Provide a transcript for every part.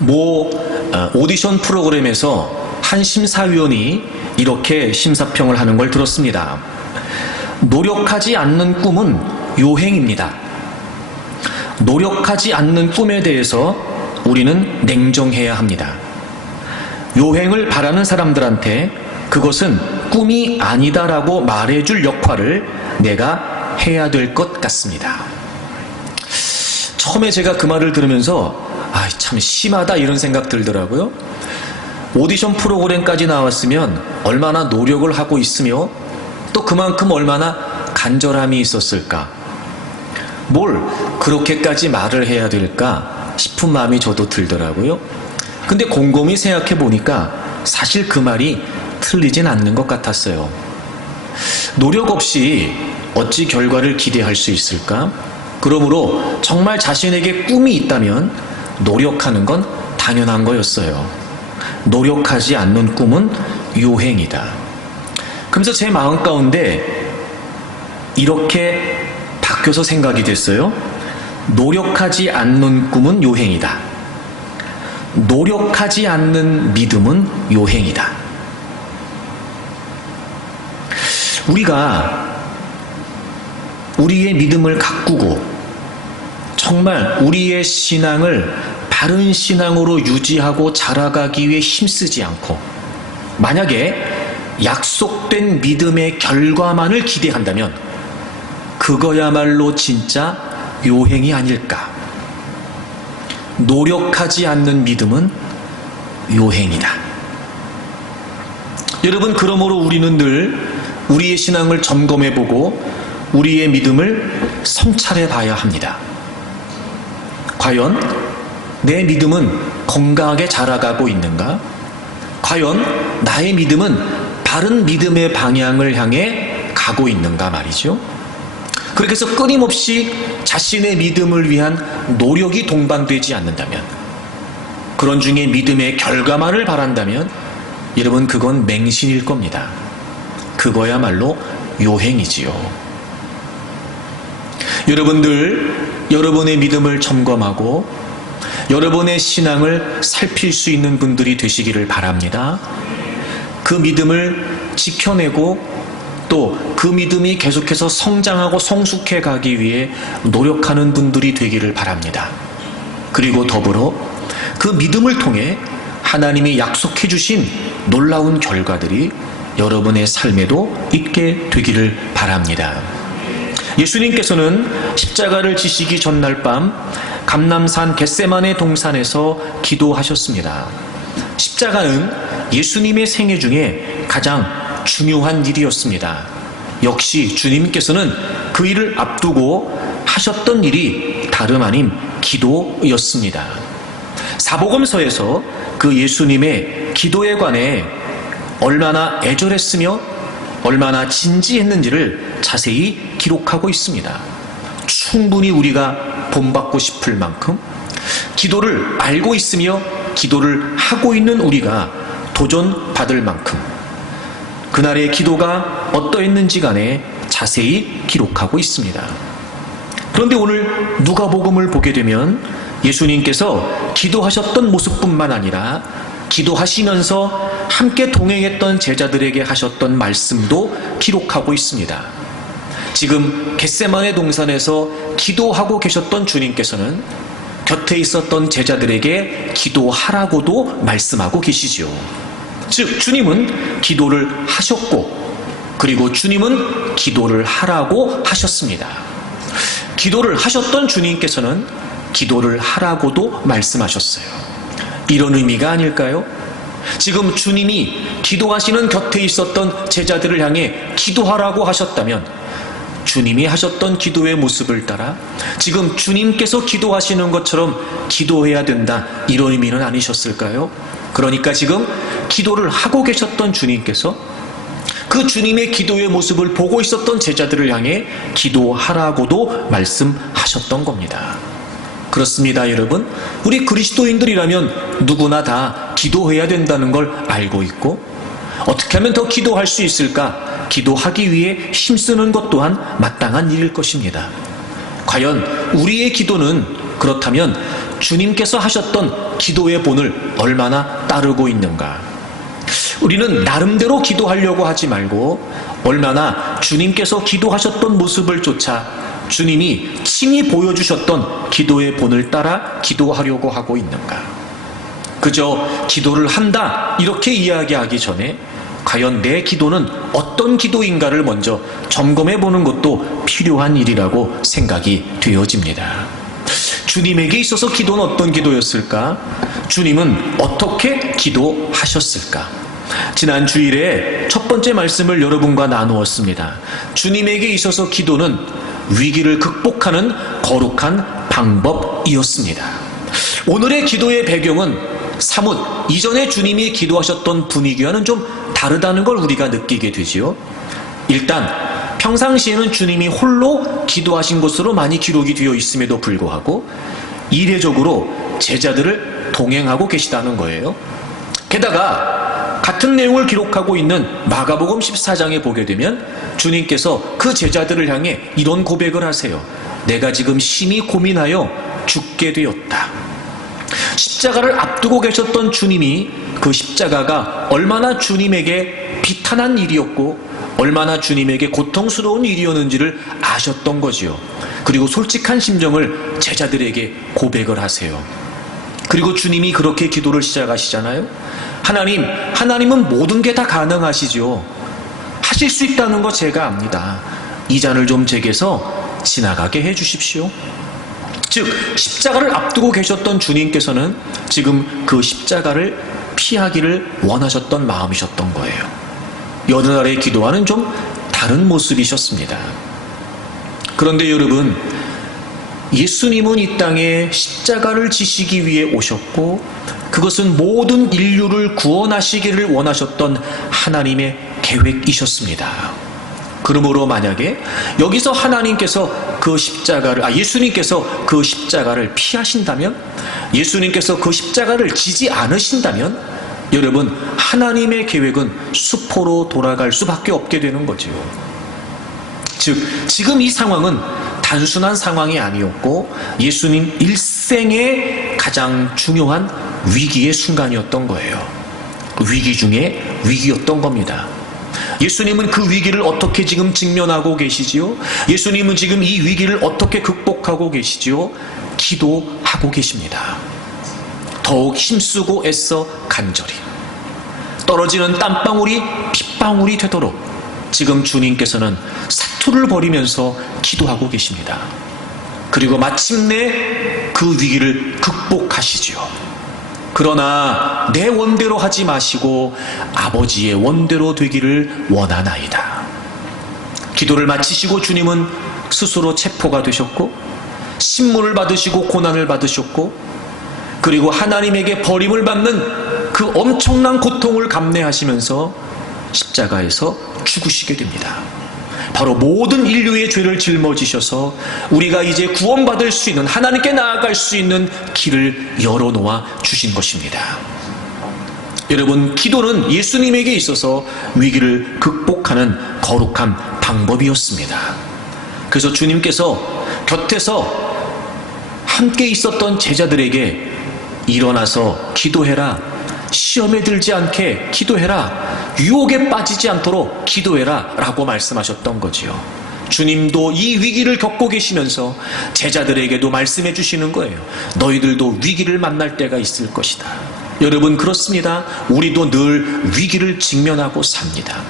모 오디션 프로그램에서 한 심사위원이 이렇게 심사평을 하는 걸 들었습니다. 노력하지 않는 꿈은 요행입니다. 노력하지 않는 꿈에 대해서 우리는 냉정해야 합니다. 요행을 바라는 사람들한테 그것은 꿈이 아니다라고 말해줄 역할을 내가 해야 될 것 같습니다. 처음에 제가 그 말을 들으면서 참 심하다 이런 생각 들더라고요. 오디션 프로그램까지 나왔으면 얼마나 노력을 하고 있으며 또 그만큼 얼마나 간절함이 있었을까. 뭘 그렇게까지 말을 해야 될까 싶은 마음이 저도 들더라고요. 근데 곰곰이 생각해 보니까 사실 그 말이 틀리진 않는 것 같았어요. 노력 없이 어찌 결과를 기대할 수 있을까? 그러므로 정말 자신에게 꿈이 있다면 노력하는 건 당연한 거였어요. 노력하지 않는 꿈은 요행이다. 그러면서 제 마음 가운데 이렇게 바뀌어서 생각이 됐어요. 노력하지 않는 꿈은 요행이다. 노력하지 않는 믿음은 요행이다. 우리가 우리의 믿음을 가꾸고 정말 우리의 신앙을 바른 신앙으로 유지하고 자라가기 위해 힘쓰지 않고 만약에 약속된 믿음의 결과만을 기대한다면 그거야말로 진짜 요행이 아닐까. 노력하지 않는 믿음은 요행이다. 여러분, 그러므로 우리는 늘 우리의 신앙을 점검해보고 우리의 믿음을 성찰해봐야 합니다. 과연 내 믿음은 건강하게 자라가고 있는가? 과연 나의 믿음은 바른 믿음의 방향을 향해 가고 있는가 말이죠. 그렇게 해서 끊임없이 자신의 믿음을 위한 노력이 동반되지 않는다면, 그런 중에 믿음의 결과만을 바란다면 여러분, 그건 맹신일 겁니다. 그거야말로 요행이지요. 여러분들, 여러분의 믿음을 점검하고 여러분의 신앙을 살필 수 있는 분들이 되시기를 바랍니다. 그 믿음을 지켜내고 또 그 믿음이 계속해서 성장하고 성숙해 가기 위해 노력하는 분들이 되기를 바랍니다. 그리고 더불어 그 믿음을 통해 하나님이 약속해 주신 놀라운 결과들이 여러분의 삶에도 있게 되기를 바랍니다. 예수님께서는 십자가를 지시기 전날 밤 감람산 겟세마네 동산에서 기도하셨습니다. 십자가는 예수님의 생애 중에 가장 중요한 일이었습니다. 역시 주님께서는 그 일을 앞두고 하셨던 일이 다름 아닌 기도였습니다. 사복음서에서 그 예수님의 기도에 관해 얼마나 애절했으며 얼마나 진지했는지를 자세히 기록하고 있습니다. 충분히 우리가 본받고 싶을 만큼 기도를 알고 있으며 기도를 하고 있는 우리가 도전받을 만큼 그날의 기도가 어떠했는지 간에 자세히 기록하고 있습니다. 그런데 오늘 누가복음을 보게 되면 예수님께서 기도하셨던 모습뿐만 아니라 기도하시면서 함께 동행했던 제자들에게 하셨던 말씀도 기록하고 있습니다. 지금 겟세마네 동산에서 기도하고 계셨던 주님께서는 곁에 있었던 제자들에게 기도하라고도 말씀하고 계시지요. 즉 주님은 기도를 하셨고 그리고 주님은 기도를 하라고 하셨습니다. 기도를 하셨던 주님께서는 기도를 하라고도 말씀하셨어요. 이런 의미가 아닐까요? 지금 주님이 기도하시는 곁에 있었던 제자들을 향해 기도하라고 하셨다면 주님이 하셨던 기도의 모습을 따라 지금 주님께서 기도하시는 것처럼 기도해야 된다, 이런 의미는 아니셨을까요? 그러니까 지금 기도를 하고 계셨던 주님께서 그 주님의 기도의 모습을 보고 있었던 제자들을 향해 기도하라고도 말씀하셨던 겁니다. 그렇습니다, 여러분. 우리 그리스도인들이라면 누구나 다 기도해야 된다는 걸 알고 있고 어떻게 하면 더 기도할 수 있을까? 기도하기 위해 힘쓰는 것 또한 마땅한 일일 것입니다. 과연 우리의 기도는 그렇다면 주님께서 하셨던 기도의 본을 얼마나 따르고 있는가? 우리는 나름대로 기도하려고 하지 말고 얼마나 주님께서 기도하셨던 모습을 쫓아 주님이 친히 보여주셨던 기도의 본을 따라 기도하려고 하고 있는가? 그저 기도를 한다 이렇게 이야기하기 전에 과연 내 기도는 어떤 기도인가를 먼저 점검해 보는 것도 필요한 일이라고 생각이 되어집니다. 주님에게 있어서 기도는 어떤 기도였을까? 주님은 어떻게 기도하셨을까? 지난 주일에 첫 번째 말씀을 여러분과 나누었습니다. 주님에게 있어서 기도는 위기를 극복하는 거룩한 방법이었습니다. 오늘의 기도의 배경은 사뭇 이전에 주님이 기도하셨던 분위기와는 좀 다르다는 걸 우리가 느끼게 되지요. 일단 평상시에는 주님이 홀로 기도하신 것으로 많이 기록이 되어 있음에도 불구하고 이례적으로 제자들을 동행하고 계시다는 거예요. 게다가 같은 내용을 기록하고 있는 마가복음 14장에 보게 되면 주님께서 그 제자들을 향해 이런 고백을 하세요. 내가 지금 심히 고민하여 죽게 되었다. 십자가를 앞두고 계셨던 주님이 그 십자가가 얼마나 주님에게 비탄한 일이었고 얼마나 주님에게 고통스러운 일이었는지를 아셨던 거지요. 그리고 솔직한 심정을 제자들에게 고백을 하세요. 그리고 주님이 그렇게 기도를 시작하시잖아요. 하나님은 모든 게 다 가능하시죠. 하실 수 있다는 거 제가 압니다. 이 잔을 좀 제게서 지나가게 해 주십시오. 즉 십자가를 앞두고 계셨던 주님께서는 지금 그 십자가를 피하기를 원하셨던 마음이셨던 거예요. 여느 날의 기도와는 좀 다른 모습이셨습니다. 그런데 여러분, 예수님은 이 땅에 십자가를 지시기 위해 오셨고 그것은 모든 인류를 구원하시기를 원하셨던 하나님의 계획이셨습니다. 그러므로 만약에 여기서 하나님께서 예수님께서 그 십자가를 피하신다면, 예수님께서 그 십자가를 지지 않으신다면 여러분, 하나님의 계획은 수포로 돌아갈 수밖에 없게 되는 거죠. 즉 지금 이 상황은 단순한 상황이 아니었고 예수님 일생의 가장 중요한 위기의 순간이었던 거예요. 위기 중에 위기였던 겁니다. 예수님은 그 위기를 어떻게 지금 직면하고 계시지요? 예수님은 지금 이 위기를 어떻게 극복하고 계시지요? 기도하고 계십니다. 더욱 힘쓰고 애써 간절히 떨어지는 땀방울이 핏방울이 되도록 지금 주님께서는 사투를 벌이면서 기도하고 계십니다. 그리고 마침내 그 위기를 극복하시지요. 그러나 내 원대로 하지 마시고 아버지의 원대로 되기를 원하나이다. 기도를 마치시고 주님은 스스로 체포가 되셨고 신문을 받으시고 고난을 받으셨고 그리고 하나님에게 버림을 받는 그 엄청난 고통을 감내하시면서 십자가에서 죽으시게 됩니다. 바로 모든 인류의 죄를 짊어지셔서 우리가 이제 구원받을 수 있는, 하나님께 나아갈 수 있는 길을 열어놓아 주신 것입니다. 여러분, 기도는 예수님에게 있어서 위기를 극복하는 거룩한 방법이었습니다. 그래서 주님께서 곁에서 함께 있었던 제자들에게 일어나서 기도해라, 시험에 들지 않게 기도해라, 유혹에 빠지지 않도록 기도해라 라고 말씀하셨던 거지요. 주님도 이 위기를 겪고 계시면서 제자들에게도 말씀해 주시는 거예요. 너희들도 위기를 만날 때가 있을 것이다. 여러분, 그렇습니다. 우리도 늘 위기를 직면하고 삽니다.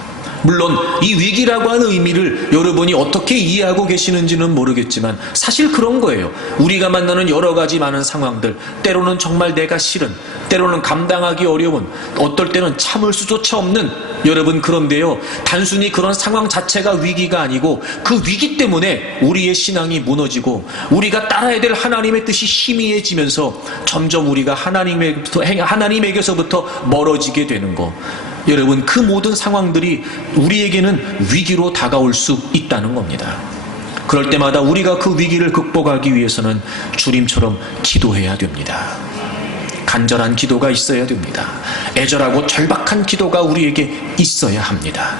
물론 이 위기라고 하는 의미를 여러분이 어떻게 이해하고 계시는지는 모르겠지만 사실 그런 거예요. 우리가 만나는 여러 가지 많은 상황들, 때로는 정말 내가 싫은, 때로는 감당하기 어려운, 어떨 때는 참을 수조차 없는, 여러분, 그런데요, 단순히 그런 상황 자체가 위기가 아니고 그 위기 때문에 우리의 신앙이 무너지고 우리가 따라야 될 하나님의 뜻이 희미해지면서 점점 우리가 하나님에게서부터 멀어지게 되는 거, 여러분, 그 모든 상황들이 우리에게는 위기로 다가올 수 있다는 겁니다. 그럴 때마다 우리가 그 위기를 극복하기 위해서는 주님처럼 기도해야 됩니다. 간절한 기도가 있어야 됩니다. 애절하고 절박한 기도가 우리에게 있어야 합니다.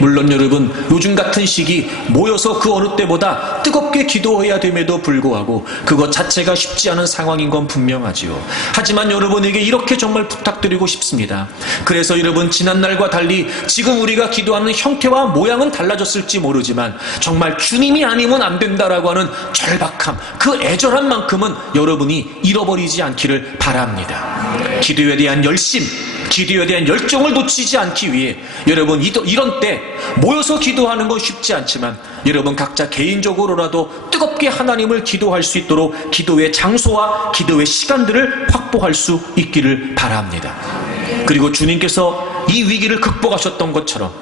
물론 여러분, 요즘 같은 시기 모여서 그 어느 때보다 뜨겁게 기도해야 됨에도 불구하고 그것 자체가 쉽지 않은 상황인 건 분명하지요. 하지만 여러분에게 이렇게 정말 부탁드리고 싶습니다. 그래서 여러분, 지난날과 달리 지금 우리가 기도하는 형태와 모양은 달라졌을지 모르지만 정말 주님이 아니면 안 된다라고 하는 절박함, 그 애절한 만큼은 여러분이 잃어버리지 않기를 바랍니다. 기도에 대한 열심, 기도에 대한 열정을 놓치지 않기 위해 여러분, 이런 때 모여서 기도하는 건 쉽지 않지만 여러분 각자 개인적으로라도 뜨겁게 하나님을 기도할 수 있도록 기도의 장소와 기도의 시간들을 확보할 수 있기를 바랍니다. 그리고 주님께서 이 위기를 극복하셨던 것처럼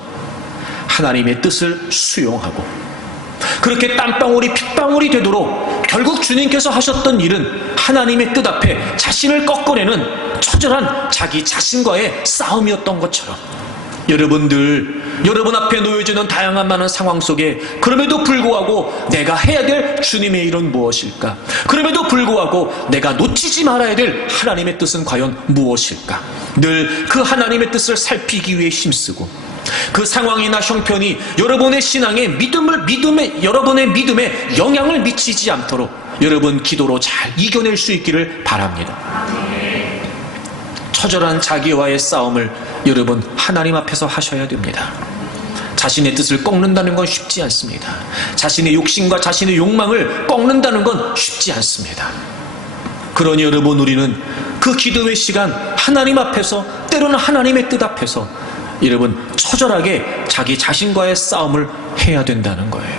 하나님의 뜻을 수용하고 그렇게 땀방울이 핏방울이 되도록 결국 주님께서 하셨던 일은 하나님의 뜻 앞에 자신을 꺾어내는 처절한 자기 자신과의 싸움이었던 것처럼 여러분 앞에 놓여지는 다양한 많은 상황 속에 그럼에도 불구하고 내가 해야 될 주님의 일은 무엇일까? 그럼에도 불구하고 내가 놓치지 말아야 될 하나님의 뜻은 과연 무엇일까? 늘 그 하나님의 뜻을 살피기 위해 힘쓰고 그 상황이나 형편이 여러분의 신앙에 여러분의 믿음에 영향을 미치지 않도록 여러분 기도로 잘 이겨낼 수 있기를 바랍니다. 처절한 자기와의 싸움을 여러분 하나님 앞에서 하셔야 됩니다. 자신의 뜻을 꺾는다는 건 쉽지 않습니다. 자신의 욕심과 자신의 욕망을 꺾는다는 건 쉽지 않습니다. 그러니 여러분, 우리는 그 기도의 시간 하나님 앞에서, 때로는 하나님의 뜻 앞에서 여러분 처절하게 자기 자신과의 싸움을 해야 된다는 거예요.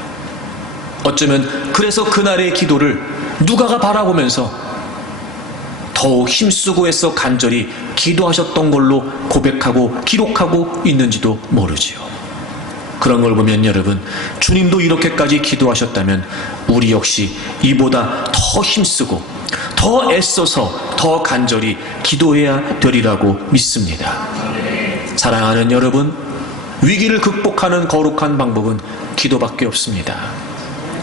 어쩌면 그래서 그날의 기도를 누가가 바라보면서 더욱 힘쓰고 애써 간절히 기도하셨던 걸로 고백하고 기록하고 있는지도 모르지요. 그런 걸 보면 여러분, 주님도 이렇게까지 기도하셨다면 우리 역시 이보다 더 힘쓰고 더 애써서 더 간절히 기도해야 되리라고 믿습니다. 사랑하는 여러분, 위기를 극복하는 거룩한 방법은 기도밖에 없습니다.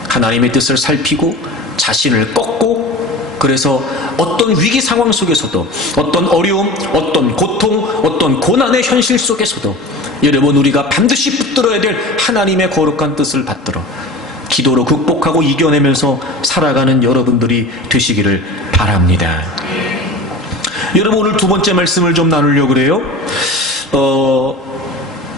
하나님의 뜻을 살피고 자신을 꺾고, 그래서 어떤 위기 상황 속에서도, 어떤 어려움, 어떤 고통, 어떤 고난의 현실 속에서도 여러분, 우리가 반드시 붙들어야 될 하나님의 거룩한 뜻을 받들어 기도로 극복하고 이겨내면서 살아가는 여러분들이 되시기를 바랍니다. 여러분, 오늘 두 번째 말씀을 좀 나누려고 그래요.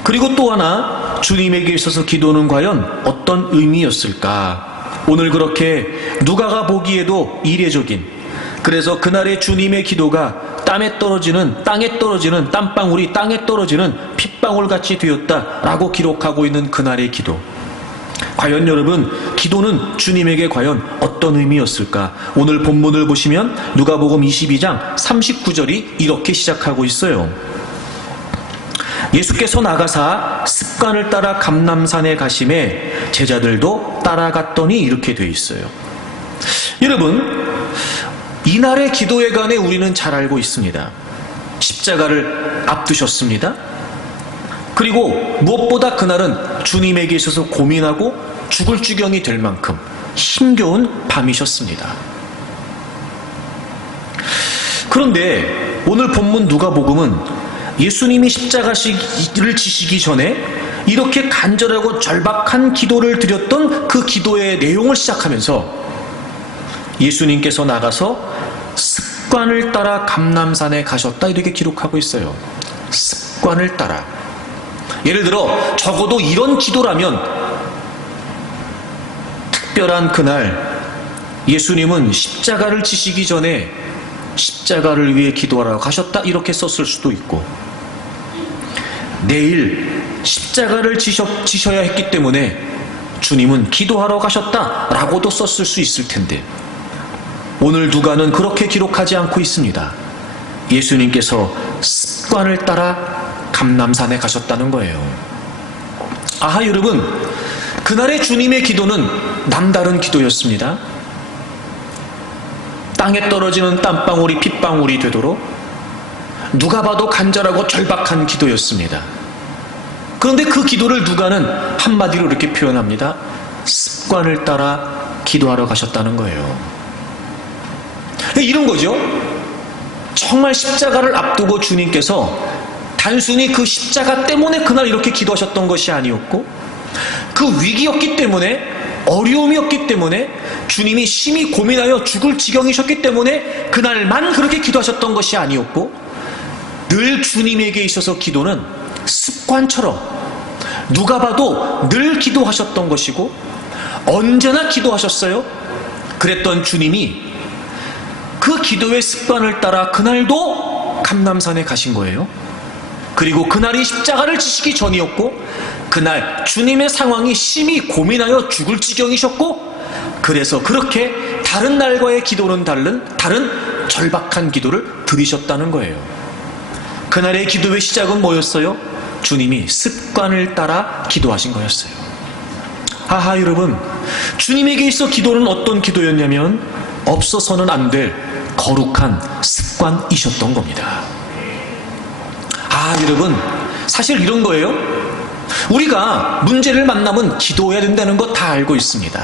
그리고 또 하나, 주님에게 있어서 기도는 과연 어떤 의미였을까? 오늘 그렇게 누가가 보기에도 이례적인, 그래서 그날의 주님의 기도가 땅에 떨어지는 땀방울이 땅에 떨어지는 핏방울같이 되었다라고 기록하고 있는 그날의 기도. 과연 여러분, 기도는 주님에게 과연 어떤 의미였을까? 오늘 본문을 보시면 누가복음 22장 39절이 이렇게 시작하고 있어요. 예수께서 나가사 습관을 따라 감람산에 가심에 제자들도 따라갔더니, 이렇게 돼 있어요. 여러분, 이날의 기도에 관해 우리는 잘 알고 있습니다. 십자가를 앞두셨습니다. 그리고 무엇보다 그날은 주님에게 있어서 고민하고 죽을 지경이 될 만큼 힘겨운 밤이셨습니다. 그런데 오늘 본문 누가복음은 예수님이 십자가를 지시기 전에 이렇게 간절하고 절박한 기도를 드렸던 그 기도의 내용을 시작하면서 예수님께서 나가서 습관을 따라 감람산에 가셨다, 이렇게 기록하고 있어요. 습관을 따라. 예를 들어 적어도 이런 기도라면 특별한 그날 예수님은 십자가를 지시기 전에 십자가를 위해 기도하러 가셨다, 이렇게 썼을 수도 있고, 내일 십자가를 지셔야 했기 때문에 주님은 기도하러 가셨다라고도 썼을 수 있을 텐데, 오늘 누가는 그렇게 기록하지 않고 있습니다. 예수님께서 습관을 따라 감람산에 가셨다는 거예요. 아하, 여러분, 그날의 주님의 기도는 남다른 기도였습니다. 땅에 떨어지는 땀방울이 핏방울이 되도록 누가 봐도 간절하고 절박한 기도였습니다. 그런데 그 기도를 누가는 한마디로 이렇게 표현합니다. 습관을 따라 기도하러 가셨다는 거예요. 이런 거죠. 정말 십자가를 앞두고 주님께서 단순히 그 십자가 때문에 그날 이렇게 기도하셨던 것이 아니었고, 그 위기였기 때문에, 어려움이었기 때문에, 주님이 심히 고민하여 죽을 지경이셨기 때문에 그날만 그렇게 기도하셨던 것이 아니었고, 늘 주님에게 있어서 기도는 습관처럼 누가 봐도 늘 기도하셨던 것이고, 언제나 기도하셨어요. 그랬던 주님이 그 기도의 습관을 따라 그날도 감람산에 가신 거예요. 그리고 그날이 십자가를 지시기 전이었고, 그날 주님의 상황이 심히 고민하여 죽을 지경이셨고, 그래서 그렇게 다른 날과의 기도는 다른 절박한 기도를 드리셨다는 거예요. 그날의 기도의 시작은 뭐였어요? 주님이 습관을 따라 기도하신 거였어요. 아하, 여러분, 주님에게 있어 기도는 어떤 기도였냐면 없어서는 안 될 거룩한 습관이셨던 겁니다. 아, 여러분, 사실 이런 거예요. 우리가 문제를 만나면 기도해야 된다는 거 다 알고 있습니다.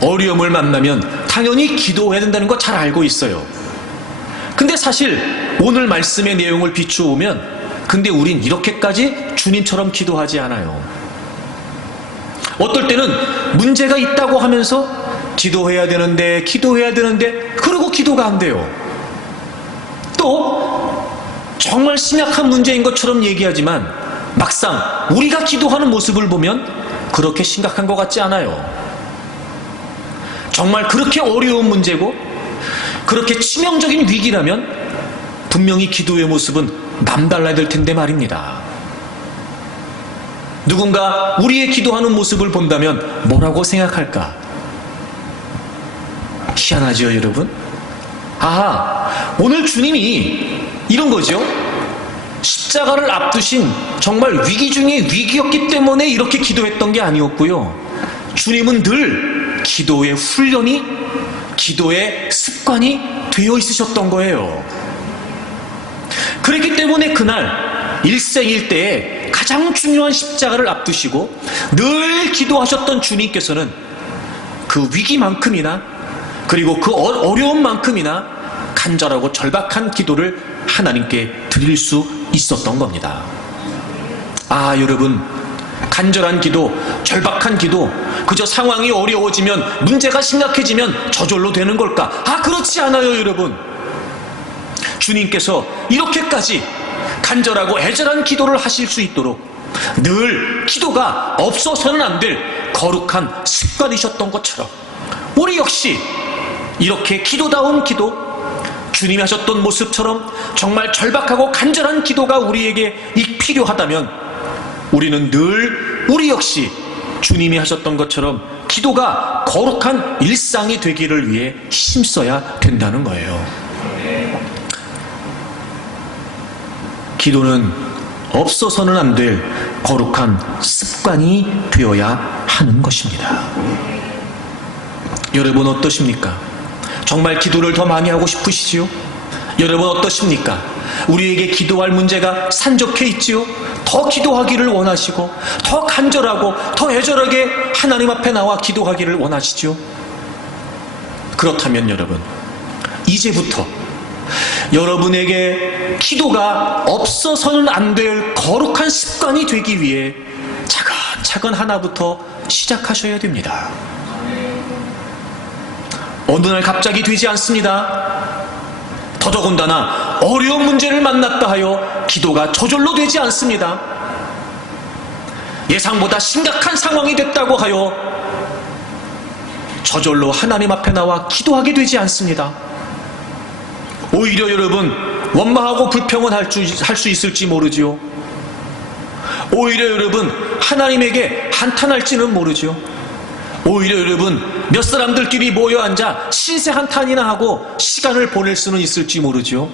어려움을 만나면 당연히 기도해야 된다는 거 잘 알고 있어요. 근데 사실 오늘 말씀의 내용을 비추어보면, 근데 우린 이렇게까지 주님처럼 기도하지 않아요. 어떨 때는 문제가 있다고 하면서 기도해야 되는데 그러고 기도가 안 돼요. 또 정말 심각한 문제인 것처럼 얘기하지만 막상 우리가 기도하는 모습을 보면 그렇게 심각한 것 같지 않아요. 정말 그렇게 어려운 문제고 그렇게 치명적인 위기라면 분명히 기도의 모습은 남달라야 될 텐데 말입니다. 누군가 우리의 기도하는 모습을 본다면 뭐라고 생각할까? 희한하죠, 여러분? 아, 오늘 주님이 이런 거죠. 십자가를 앞두신 정말 위기 중에 위기였기 때문에 이렇게 기도했던 게 아니었고요. 주님은 늘 기도의 훈련이, 기도의 습관이 되어 있으셨던 거예요. 그렇기 때문에 그날 일생일대에 가장 중요한 십자가를 앞두시고 늘 기도하셨던 주님께서는 그 위기만큼이나, 그리고 그 어려움만큼이나 간절하고 절박한 기도를 하나님께 드릴 수 있었던 겁니다. 아, 여러분, 간절한 기도, 절박한 기도, 그저 상황이 어려워지면, 문제가 심각해지면 저절로 되는 걸까? 아, 그렇지 않아요, 여러분. 주님께서 이렇게까지 간절하고 애절한 기도를 하실 수 있도록 늘 기도가 없어서는 안 될 거룩한 습관이셨던 것처럼 우리 역시 이렇게 기도다운 기도, 주님이 하셨던 모습처럼 정말 절박하고 간절한 기도가 우리에게 필요하다면 우리는 늘 우리 역시 주님이 하셨던 것처럼 기도가 거룩한 일상이 되기를 위해 힘써야 된다는 거예요. 기도는 없어서는 안 될 거룩한 습관이 되어야 하는 것입니다. 여러분 어떠십니까? 정말 기도를 더 많이 하고 싶으시지요? 여러분 어떠십니까? 우리에게 기도할 문제가 산적해 있지요? 더 기도하기를 원하시고 더 간절하고 더 애절하게 하나님 앞에 나와 기도하기를 원하시죠? 그렇다면 여러분, 이제부터 여러분에게 기도가 없어서는 안 될 거룩한 습관이 되기 위해 차근차근 하나부터 시작하셔야 됩니다. 어느 날 갑자기 되지 않습니다. 더더군다나 어려운 문제를 만났다 하여 기도가 저절로 되지 않습니다. 예상보다 심각한 상황이 됐다고 하여 저절로 하나님 앞에 나와 기도하게 되지 않습니다. 오히려 여러분, 원망하고 불평은 할 수 있을지 모르지요. 오히려 여러분, 하나님에게 한탄할지는 모르죠. 오히려 여러분, 몇 사람들끼리 모여 앉아 신세 한탄이나 하고 시간을 보낼 수는 있을지 모르죠.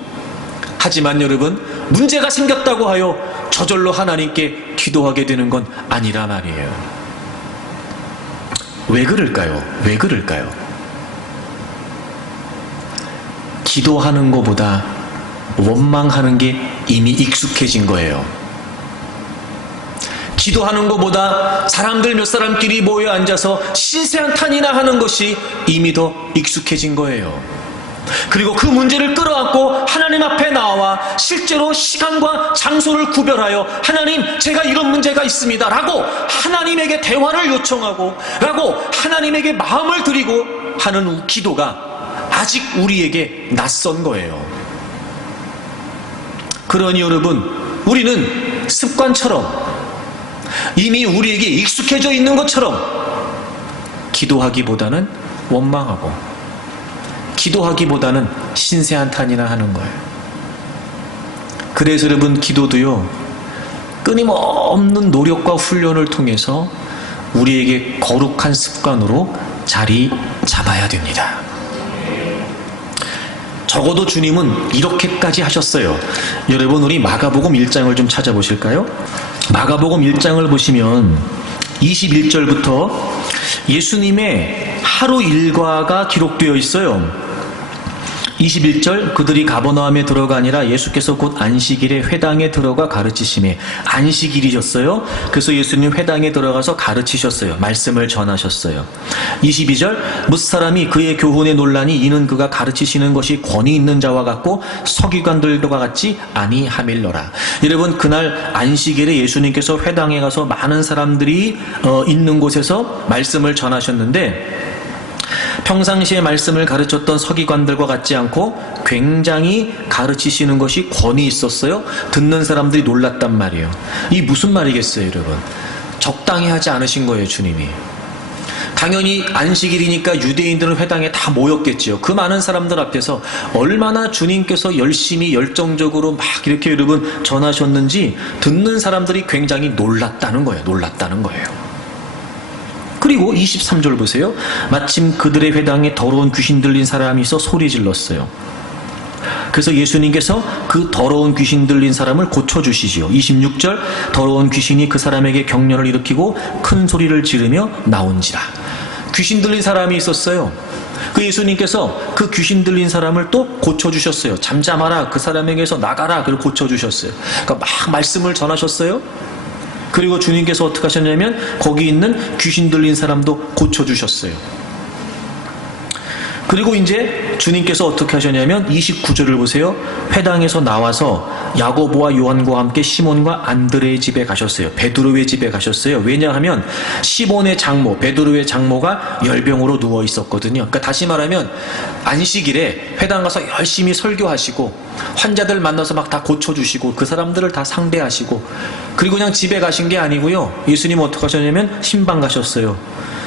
하지만 여러분, 문제가 생겼다고 하여 저절로 하나님께 기도하게 되는 건 아니라 말이에요. 왜 그럴까요? 왜 그럴까요? 기도하는 것보다 원망하는 게 이미 익숙해진 거예요. 기도하는 것보다 사람들 몇 사람끼리 모여 앉아서 신세 한탄이나 하는 것이 이미 더 익숙해진 거예요. 그리고 그 문제를 끌어안고 하나님 앞에 나와 실제로 시간과 장소를 구별하여 하나님, 제가 이런 문제가 있습니다 라고 하나님에게 대화를 요청하고 라고 하나님에게 마음을 드리고 하는 기도가 아직 우리에게 낯선 거예요. 그러니 여러분, 우리는 습관처럼 이미 우리에게 익숙해져 있는 것처럼 기도하기보다는 원망하고 기도하기보다는 신세한탄이나 하는 거예요. 그래서 여러분, 기도도요, 끊임없는 노력과 훈련을 통해서 우리에게 거룩한 습관으로 자리 잡아야 됩니다. 적어도 주님은 이렇게까지 하셨어요. 여러분, 우리 마가복음 1장을 좀 찾아보실까요? 마가복음 1장을 보시면 21절부터 예수님의 하루 일과가 기록되어 있어요. 21절, 그들이 가버나움에 들어가니라 예수께서 곧 안식일에 회당에 들어가 가르치시매. 안식일이셨어요. 그래서 예수님 회당에 들어가서 가르치셨어요. 말씀을 전하셨어요. 22절, 뭇사람이 그의 교훈에 논란이 이는 그가 가르치시는 것이 권위 있는 자와 같고 서기관들과 같지 아니하밀러라. 여러분, 그날 안식일에 예수님께서 회당에 가서 많은 사람들이 있는 곳에서 말씀을 전하셨는데, 평상시에 말씀을 가르쳤던 서기관들과 같지 않고 굉장히 가르치시는 것이 권위 있었어요. 듣는 사람들이 놀랐단 말이에요. 이 무슨 말이겠어요, 여러분? 적당히 하지 않으신 거예요, 주님이. 당연히 안식일이니까 유대인들은 회당에 다 모였겠지요. 그 많은 사람들 앞에서 얼마나 주님께서 열심히 열정적으로 막 이렇게 여러분 전하셨는지 듣는 사람들이 굉장히 놀랐다는 거예요. 놀랐다는 거예요. 그리고 23절 보세요. 마침 그들의 회당에 더러운 귀신 들린 사람이 있어 소리 질렀어요. 그래서 예수님께서 그 더러운 귀신 들린 사람을 고쳐주시지요. 26절, 더러운 귀신이 그 사람에게 격려를 일으키고 큰 소리를 지르며 나온지라. 귀신 들린 사람이 있었어요. 그 예수님께서 그 귀신 들린 사람을 또 고쳐주셨어요. 잠잠하라, 그 사람에게서 나가라, 그걸 고쳐주셨어요. 그러니까 막 말씀을 전하셨어요. 그리고 주님께서 어떻게 하셨냐면 거기 있는 귀신 들린 사람도 고쳐주셨어요. 그리고 이제 주님께서 어떻게 하셨냐면 29절을 보세요. 회당에서 나와서 야고보와 요한과 함께 시몬과 안드레의 집에 가셨어요. 베드로의 집에 가셨어요. 왜냐하면 시몬의 장모, 베드로의 장모가 열병으로 누워 있었거든요. 그러니까 다시 말하면 안식일에 회당 가서 열심히 설교하시고 환자들 만나서 막 다 고쳐주시고 그 사람들을 다 상대하시고, 그리고 그냥 집에 가신 게 아니고요. 예수님은 어떻게 하셨냐면 신방 가셨어요.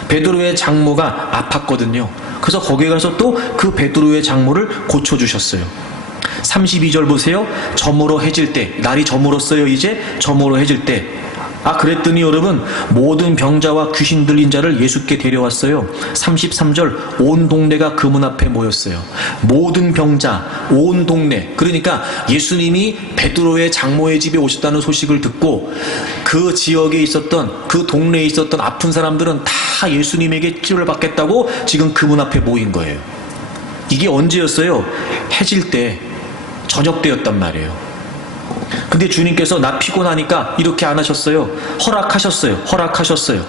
베드로의 장모가 아팠거든요. 그래서 거기에 가서 또 그 베드로의 장모를 고쳐주셨어요. 32절 보세요. 저물어 해질 때, 날이 저물었어요. 이제 저물어 해질 때, 그랬더니 여러분, 모든 병자와 귀신 들린 자를 예수께 데려왔어요. 33절, 온 동네가 그 문 앞에 모였어요. 모든 병자, 온 동네. 그러니까 예수님이 베드로의 장모의 집에 오셨다는 소식을 듣고 그 지역에 있었던, 그 동네에 있었던 아픈 사람들은 다 예수님에게 치료를 받겠다고 지금 그 문 앞에 모인 거예요. 이게 언제였어요? 해질 때, 저녁 때였단 말이에요. 근데 주님께서 나 피곤하니까 이렇게 안 하셨어요. 허락하셨어요.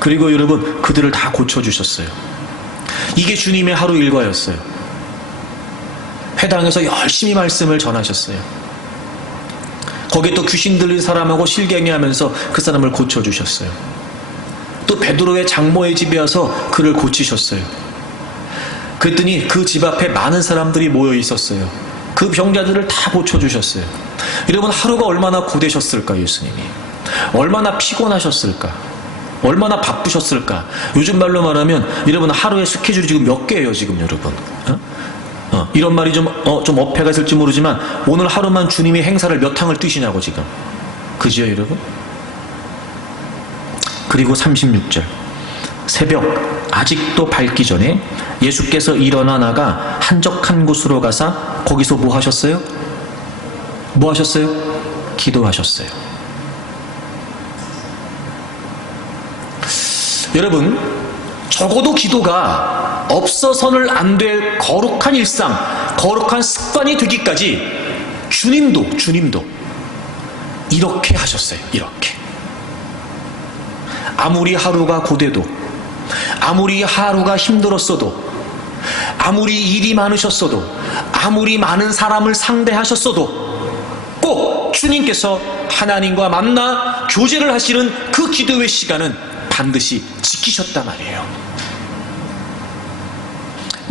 그리고 여러분, 그들을 다 고쳐주셨어요. 이게 주님의 하루 일과였어요. 회당에서 열심히 말씀을 전하셨어요. 거기에 또 귀신 들린 사람하고 실갱이 하면서 그 사람을 고쳐주셨어요. 또 베드로의 장모의 집에 와서 그를 고치셨어요. 그랬더니 그 집 앞에 많은 사람들이 모여 있었어요. 그 병자들을 다 고쳐주셨어요. 여러분, 하루가 얼마나 고되셨을까, 예수님이. 얼마나 피곤하셨을까. 얼마나 바쁘셨을까. 요즘 말로 말하면 여러분 하루의 스케줄이 지금 몇 개예요, 지금 여러분. 이런 말이 좀 어폐가 있을지 모르지만 오늘 하루만 주님이 행사를 몇 항을 뛰시냐고 지금. 그죠, 여러분? 그리고 36절. 새벽 아직도 밝기 전에 예수께서 일어나 나가 한적한 곳으로 가사 거기서 뭐 하셨어요? 뭐 하셨어요? 기도하셨어요. 여러분, 적어도 기도가 없어서는 안 될 거룩한 일상, 거룩한 습관이 되기까지 주님도 이렇게 하셨어요. 이렇게. 아무리 하루가 고되도, 아무리 하루가 힘들었어도 아무리 일이 많으셨어도, 아무리 많은 사람을 상대하셨어도 꼭 주님께서 하나님과 만나 교제를 하시는 그 기도의 시간은 반드시 지키셨단 말이에요.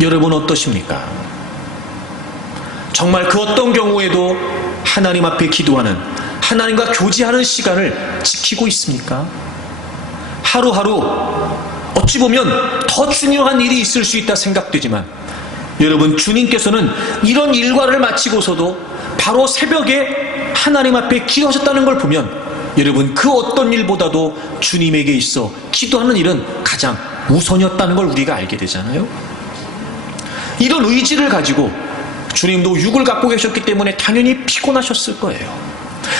여러분 어떠십니까? 정말 그 어떤 경우에도 하나님 앞에 기도하는, 하나님과 교제하는 시간을 지키고 있습니까? 하루하루 어찌 보면 더 중요한 일이 있을 수 있다 생각되지만, 여러분 주님께서는 이런 일과를 마치고서도 바로 새벽에 하나님 앞에 기도하셨다는 걸 보면, 여러분 그 어떤 일보다도 주님에게 있어 기도하는 일은 가장 우선이었다는 걸 우리가 알게 되잖아요. 이런 의지를 가지고 주님도 육을 갖고 계셨기 때문에 당연히 피곤하셨을 거예요.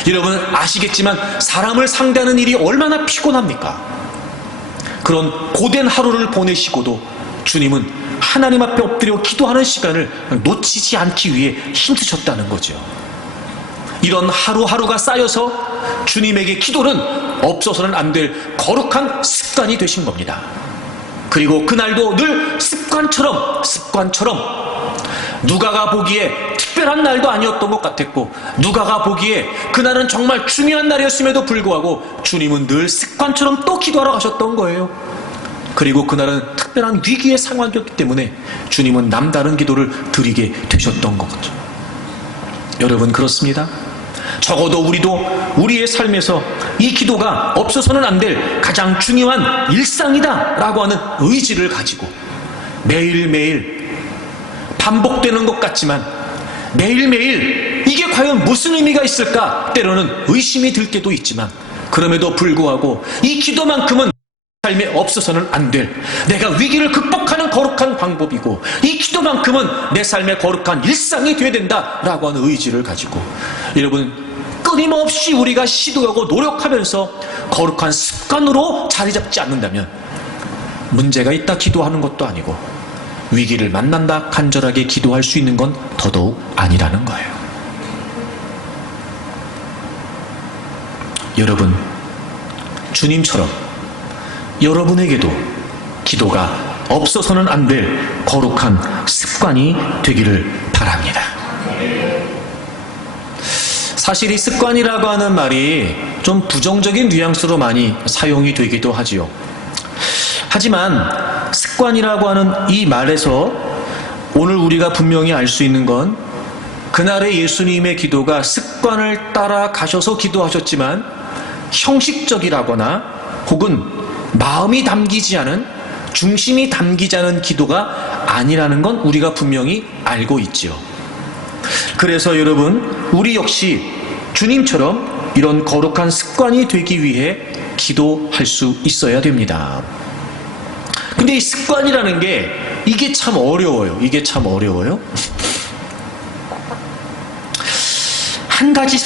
여러분 아시겠지만 사람을 상대하는 일이 얼마나 피곤합니까? 그런 고된 하루를 보내시고도 주님은 하나님 앞에 엎드려 기도하는 시간을 놓치지 않기 위해 힘쓰셨다는 거죠. 이런 하루하루가 쌓여서 주님에게 기도는 없어서는 안 될 거룩한 습관이 되신 겁니다. 그리고 그날도 늘 습관처럼 누가가 보기에 특별한 날도 아니었던 것 같았고, 누가가 보기에 그날은 정말 중요한 날이었음에도 불구하고 주님은 늘 습관처럼 또 기도하러 가셨던 거예요. 그리고 그날은 특별한 위기의 상황이었기 때문에 주님은 남다른 기도를 드리게 되셨던 거죠. 여러분 그렇습니다. 적어도 우리도 우리의 삶에서 이 기도가 없어서는 안 될 가장 중요한 일상이다 라고 하는 의지를 가지고 매일매일 반복되는 것 같지만 매일매일 이게 과연 무슨 의미가 있을까 때로는 의심이 들 때도 있지만, 그럼에도 불구하고 이 기도만큼은 삶에 없어서는 안 될, 내가 위기를 극복하는 거룩한 방법이고, 이 기도만큼은 내 삶의 거룩한 일상이 되어야 된다라고 하는 의지를 가지고 여러분 끊임없이 우리가 시도하고 노력하면서 거룩한 습관으로 자리 잡지 않는다면 문제가 있다 기도하는 것도 아니고 위기를 만난다 간절하게 기도할 수 있는 건 더더욱 아니라는 거예요. 여러분 주님처럼 여러분에게도 기도가 없어서는 안 될 거룩한 습관이 되기를 바랍니다. 사실 이 습관이라고 하는 말이 좀 부정적인 뉘앙스로 많이 사용이 되기도 하지요. 하지만 습관이라고 하는 이 말에서 오늘 우리가 분명히 알 수 있는 건, 그날의 예수님의 기도가 습관을 따라 가셔서 기도하셨지만 형식적이라거나 혹은 마음이 담기지 않은, 중심이 담기지 않은 기도가 아니라는 건 우리가 분명히 알고 있지요. 그래서 여러분 우리 역시 주님처럼 이런 거룩한 습관이 되기 위해 기도할 수 있어야 됩니다. 근데 이 습관이라는 게 이게 참 어려워요. 한 가지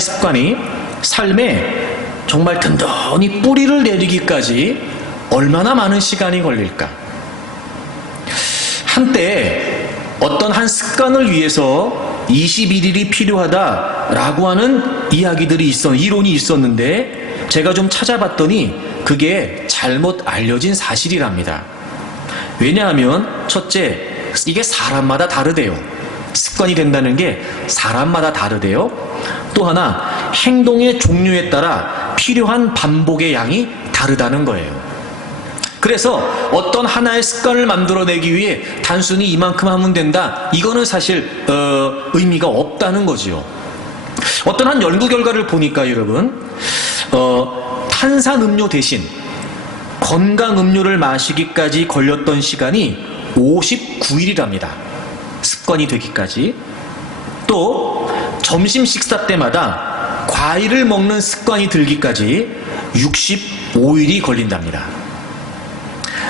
습관이 삶에 정말 든든히 뿌리를 내리기까지 얼마나 많은 시간이 걸릴까? 한때 어떤 한 습관을 위해서 21일이 필요하다라고 하는 이론이 있었는데, 제가 좀 찾아봤더니 그게 잘못 알려진 사실이랍니다. 왜냐하면 첫째, 이게 사람마다 다르대요. 습관이 된다는 게 사람마다 다르대요. 또 하나, 행동의 종류에 따라 필요한 반복의 양이 다르다는 거예요. 그래서 어떤 하나의 습관을 만들어내기 위해 단순히 이만큼 하면 된다, 이거는 사실 의미가 없다는 거지요. 어떤 한 연구 결과를 보니까 여러분 탄산음료 대신 건강음료를 마시기까지 걸렸던 시간이 59일이랍니다. 습관이 되기까지. 또 점심 식사 때마다 과일을 먹는 습관이 들기까지 65일이 걸린답니다.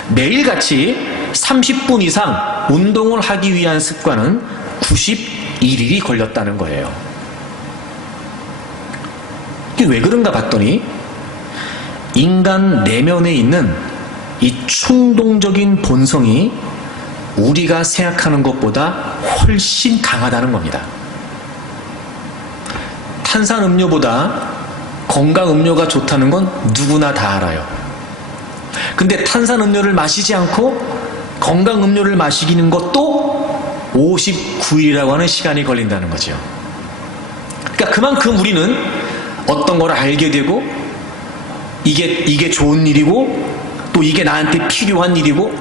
매일같이 30분 이상 운동을 하기 위한 습관은 91일이 걸렸다는 거예요. 이게 왜 그런가 봤더니 인간 내면에 있는 이 충동적인 본성이 우리가 생각하는 것보다 훨씬 강하다는 겁니다. 탄산음료보다 건강음료가 좋다는 건 누구나 다 알아요. 근데 탄산음료를 마시지 않고 건강 음료를 마시기는 것도 59일이라고 하는 시간이 걸린다는 거죠. 그러니까 그만큼 우리는 어떤 걸 알게 되고 이게 좋은 일이고 또 이게 나한테 필요한 일이고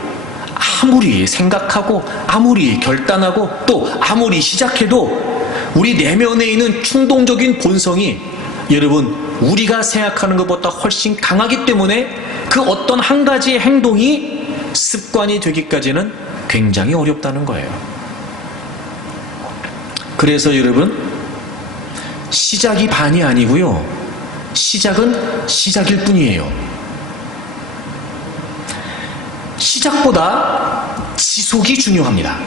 아무리 생각하고 아무리 결단하고 또 아무리 시작해도 우리 내면에 있는 충동적인 본성이 여러분 우리가 생각하는 것보다 훨씬 강하기 때문에 그 어떤 한 가지의 행동이 습관이 되기까지는 굉장히 어렵다는 거예요. 그래서 여러분 시작이 반이 아니고요. 시작은 시작일 뿐이에요. 시작보다 지속이 중요합니다.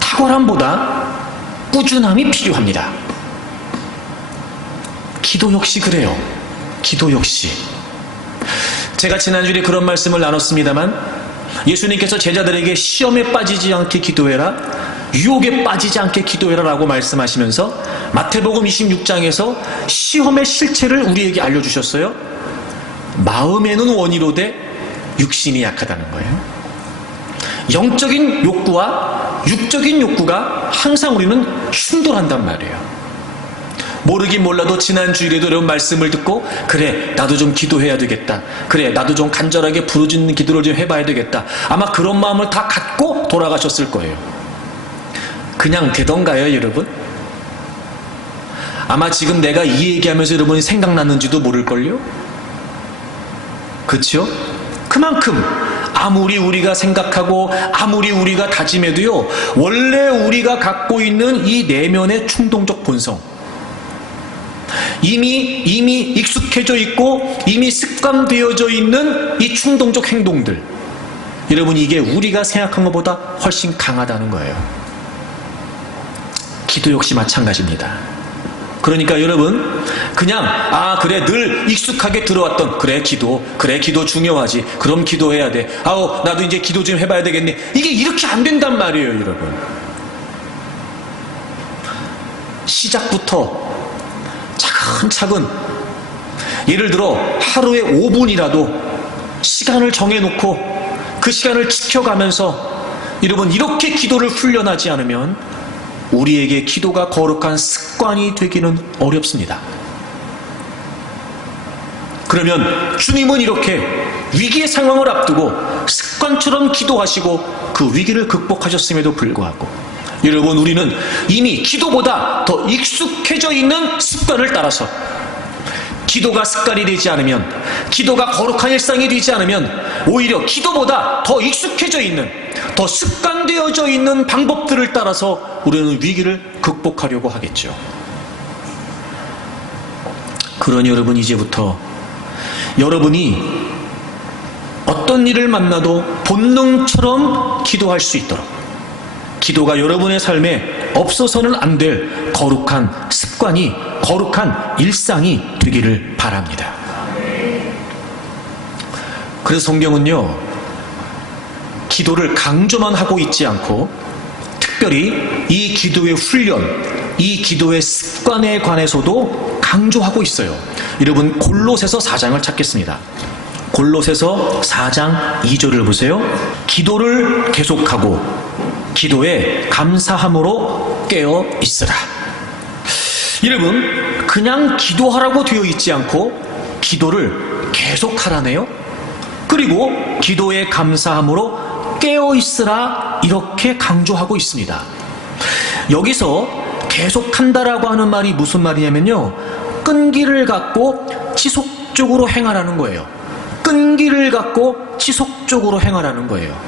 탁월함보다 꾸준함이 필요합니다. 기도 역시 그래요. 기도 역시. 제가 지난주에 그런 말씀을 나눴습니다만 예수님께서 제자들에게 시험에 빠지지 않게 기도해라, 유혹에 빠지지 않게 기도해라 라고 말씀하시면서 마태복음 26장에서 시험의 실체를 우리에게 알려주셨어요. 마음에는 원이로되 육신이 약하다는 거예요. 영적인 욕구와 육적인 욕구가 항상 우리는 충돌한단 말이에요. 모르긴 몰라도 지난 주일에도 이런 말씀을 듣고 그래 나도 좀 기도해야 되겠다, 그래 나도 좀 간절하게 부르짖는 기도를 좀 해봐야 되겠다, 아마 그런 마음을 다 갖고 돌아가셨을 거예요. 그냥 되던가요 여러분? 아마 지금 내가 이 얘기하면서 여러분이 생각났는지도 모를걸요? 그렇죠? 그만큼 아무리 우리가 생각하고 아무리 우리가 다짐해도요, 원래 우리가 갖고 있는 이 내면의 충동적 본성, 이미 익숙해져 있고 이미 습관되어져 있는 이 충동적 행동들, 여러분 이게 우리가 생각한 것보다 훨씬 강하다는 거예요. 기도 역시 마찬가지입니다. 그러니까 여러분 그냥 그래 늘 익숙하게 들어왔던 그래 기도 중요하지, 그럼 기도해야 돼, 나도 이제 기도 좀 해봐야 되겠네, 이게 이렇게 안 된단 말이에요 여러분. 시작부터 차근차근, 예를 들어 하루에 5분이라도 시간을 정해놓고 그 시간을 지켜가면서 여러분 이렇게 기도를 훈련하지 않으면 우리에게 기도가 거룩한 습관이 되기는 어렵습니다. 그러면 주님은 이렇게 위기의 상황을 앞두고 습관처럼 기도하시고 그 위기를 극복하셨음에도 불구하고 여러분 우리는 이미 기도보다 더 익숙해져 있는 습관을 따라서 기도가 습관이 되지 않으면, 기도가 거룩한 일상이 되지 않으면 오히려 기도보다 더 익숙해져 있는, 더 습관되어져 있는 방법들을 따라서 우리는 위기를 극복하려고 하겠죠. 그러니 여러분 이제부터 여러분이 어떤 일을 만나도 본능처럼 기도할 수 있도록, 기도가 여러분의 삶에 없어서는 안 될 거룩한 습관이, 거룩한 일상이 되기를 바랍니다. 그래서 성경은요, 기도를 강조만 하고 있지 않고 특별히 이 기도의 훈련, 이 기도의 습관에 관해서도 강조하고 있어요. 여러분 골로새서 4장을 찾겠습니다. 골로새서 4장 2절을 보세요. 기도를 계속하고 기도에 감사함으로 깨어 있으라. 여러분 그냥 기도하라고 되어 있지 않고 기도를 계속하라네요. 그리고 기도에 감사함으로 깨어 있으라 이렇게 강조하고 있습니다. 여기서 계속한다라고 하는 말이 무슨 말이냐면요, 끈기를 갖고 지속적으로 행하라는 거예요. 끈기를 갖고 지속적으로 행하라는 거예요.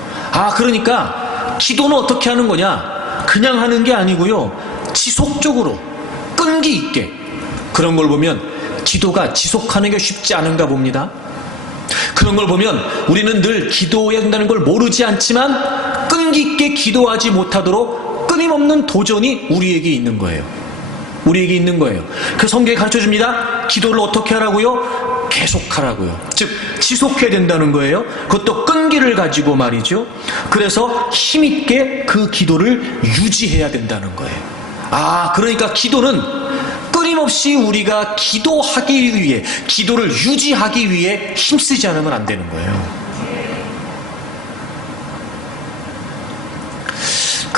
그러니까 기도는 어떻게 하는 거냐? 그냥 하는 게 아니고요, 지속적으로 끈기 있게. 그런 걸 보면 기도가 지속하는 게 쉽지 않은가 봅니다. 그런 걸 보면 우리는 늘 기도해야 된다는 걸 모르지 않지만 끈기 있게 기도하지 못하도록 끊임없는 도전이 우리에게 있는 거예요. 우리에게 있는 거예요. 그 성경이 가르쳐줍니다. 기도를 어떻게 하라고요? 계속하라고요. 즉 지속해야 된다는 거예요. 그것도 끈기를 가지고 말이죠. 그래서 힘있게 그 기도를 유지해야 된다는 거예요. 그러니까 기도는 끊임없이 우리가 기도하기 위해, 기도를 유지하기 위해 힘쓰지 않으면 안 되는 거예요.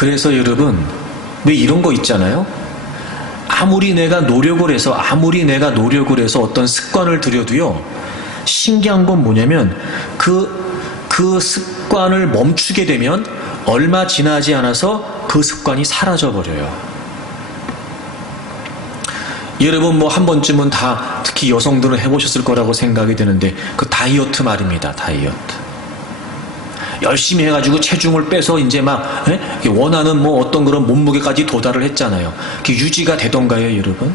그래서 여러분, 왜 이런 거 있잖아요. 아무리 내가 노력을 해서 어떤 습관을 들여도요, 신기한 건 뭐냐면 그 습관을 멈추게 되면 얼마 지나지 않아서 그 습관이 사라져 버려요. 여러분 뭐 한 번쯤은 다 특히 여성들은 해보셨을 거라고 생각이 드는데, 그 다이어트 말입니다. 다이어트. 열심히 해가지고 체중을 빼서 이제 막 원하는 뭐 어떤 그런 몸무게까지 도달을 했잖아요. 그게 유지가 되던가요, 여러분?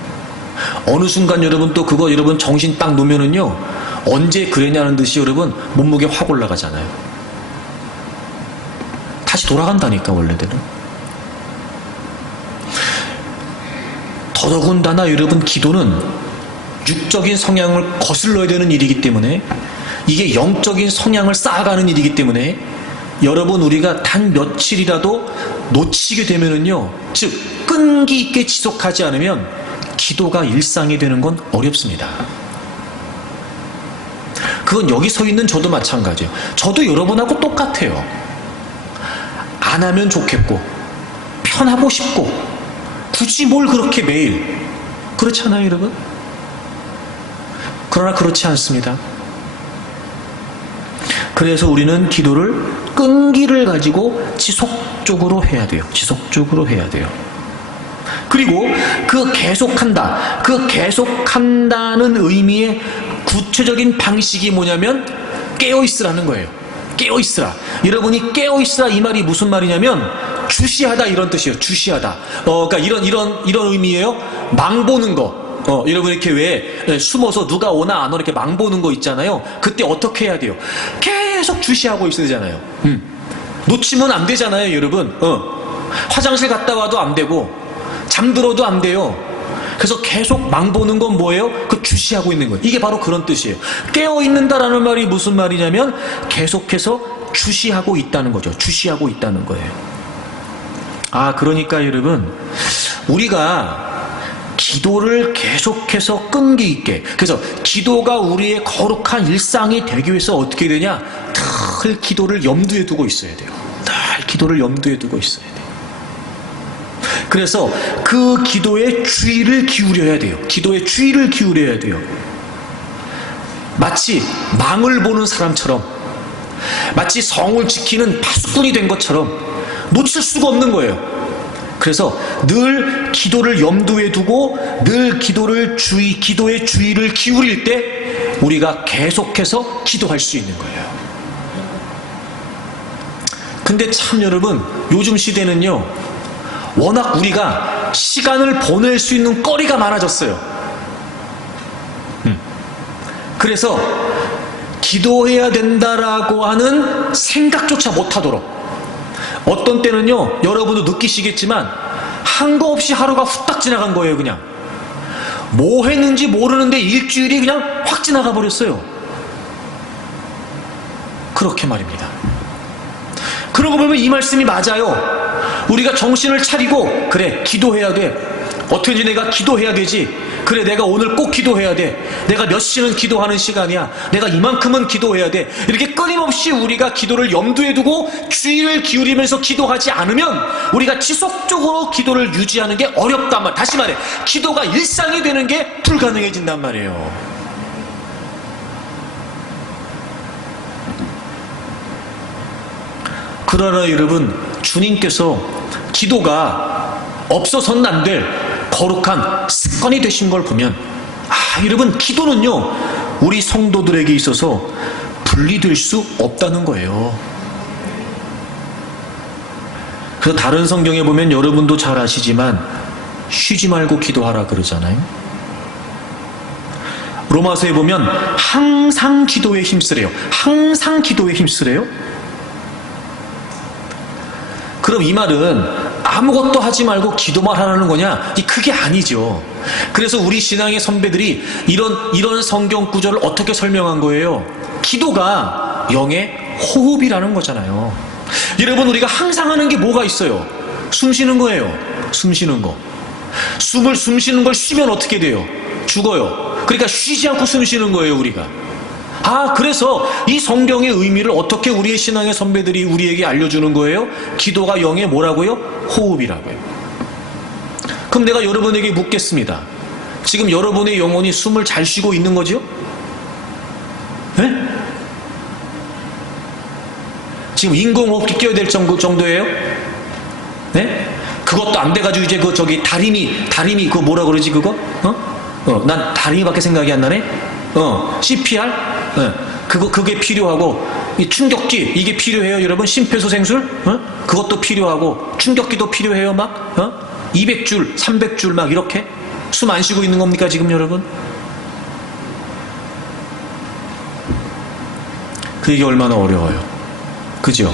어느 순간 여러분 또 그거 여러분 정신 딱 놓으면은요, 언제 그랬냐는 듯이 여러분 몸무게 확 올라가잖아요. 다시 돌아간다니까, 원래대로. 더더군다나 여러분, 기도는 육적인 성향을 거슬러야 되는 일이기 때문에, 이게 영적인 성향을 쌓아가는 일이기 때문에, 여러분 우리가 단 며칠이라도 놓치게 되면은요, 즉 끈기 있게 지속하지 않으면 기도가 일상이 되는 건 어렵습니다. 그건 여기 서 있는 저도 마찬가지예요. 저도 여러분하고 똑같아요. 안 하면 좋겠고 편하고 싶고 굳이 뭘 그렇게 매일, 그렇잖아요 여러분? 그러나 그렇지 않습니다. 그래서 우리는 기도를 끈기를 가지고 지속적으로 해야 돼요. 지속적으로 해야 돼요. 그리고 그 계속한다는 의미의 구체적인 방식이 뭐냐면 깨어있으라는 거예요. 깨어있으라. 여러분이 깨어있으라 이 말이 무슨 말이냐면 주시하다 이런 뜻이에요. 주시하다. 그러니까 이런 의미예요. 망보는 거. 여러분 이렇게 왜 숨어서 누가 오나 안 오나 이렇게 망보는 거 있잖아요. 그때 어떻게 해야 돼요? 계속 주시하고 있어야 되잖아요. 놓치면 안 되잖아요, 여러분. 화장실 갔다 와도 안 되고 잠들어도 안 돼요. 그래서 계속 망보는 건 뭐예요? 그 주시하고 있는 거예요. 이게 바로 그런 뜻이에요. 깨어 있는다라는 말이 무슨 말이냐면 계속해서 주시하고 있다는 거죠. 주시하고 있다는 거예요. 그러니까 여러분, 우리가 기도를 계속해서 끈기 있게, 그래서 기도가 우리의 거룩한 일상이 되기 위해서 어떻게 되냐? 늘 기도를 염두에 두고 있어야 돼요. 늘 기도를 염두에 두고 있어야 돼요. 그래서 그 기도에 주의를 기울여야 돼요. 기도에 주의를 기울여야 돼요. 마치 망을 보는 사람처럼, 마치 성을 지키는 파수꾼이 된 것처럼 놓칠 수가 없는 거예요. 그래서 늘 기도를 염두에 두고 늘 기도에 주의를 기울일 때 우리가 계속해서 기도할 수 있는 거예요. 근데 참 여러분, 요즘 시대는요, 워낙 우리가 시간을 보낼 수 있는 거리가 많아졌어요. 그래서 기도해야 된다라고 하는 생각조차 못하도록, 어떤 때는요, 여러분도 느끼시겠지만 한 거 없이 하루가 후딱 지나간 거예요. 그냥 뭐 했는지 모르는데 일주일이 그냥 확 지나가 버렸어요. 그렇게 말입니다. 그러고 보면 이 말씀이 맞아요. 우리가 정신을 차리고, 그래 기도해야 돼. 어떻게든지 내가 기도해야 되지. 그래 내가 오늘 꼭 기도해야 돼. 내가 몇 시는 기도하는 시간이야. 내가 이만큼은 기도해야 돼. 이렇게 끊임없이 우리가 기도를 염두에 두고 주의를 기울이면서 기도하지 않으면 우리가 지속적으로 기도를 유지하는 게 어렵단 말. 다시 말해, 기도가 일상이 되는 게 불가능해진단 말이에요. 그러나 여러분, 주님께서 기도가 없어서는 안 될 거룩한 습관이 되신 걸 보면, 여러분, 기도는요 우리 성도들에게 있어서 분리될 수 없다는 거예요. 그래서 다른 성경에 보면 여러분도 잘 아시지만 쉬지 말고 기도하라 그러잖아요. 로마서에 보면 항상 기도에 힘쓰래요. 항상 기도에 힘쓰래요. 그럼 이 말은 아무것도 하지 말고 기도만 하라는 거냐? 그게 아니죠. 그래서 우리 신앙의 선배들이 이런 성경 구절을 어떻게 설명한 거예요? 기도가 영의 호흡이라는 거잖아요. 여러분, 우리가 항상 하는 게 뭐가 있어요? 숨 쉬는 거예요. 숨 쉬는 거. 숨 쉬는 걸 쉬면 어떻게 돼요? 죽어요. 그러니까 쉬지 않고 숨 쉬는 거예요, 우리가. 그래서 이 성경의 의미를 어떻게 우리의 신앙의 선배들이 우리에게 알려주는 거예요? 기도가 영의 뭐라고요? 호흡이라고요. 그럼 내가 여러분에게 묻겠습니다. 지금 여러분의 영혼이 숨을 잘 쉬고 있는 거죠? 네? 지금 인공호흡기 껴야 될 정도예요? 네? 그것도 안 돼가지고 이제 다리미 그거 뭐라 그러지 그거? 난 다리미밖에 생각이 안 나네? CPR? 네. 그게 필요하고, 이 충격기, 이게 필요해요, 여러분? 심폐소생술? 그것도 필요하고, 충격기도 필요해요, 막? 200줄, 300줄 막 이렇게? 숨 안 쉬고 있는 겁니까, 지금 여러분? 그게 얼마나 어려워요. 그죠?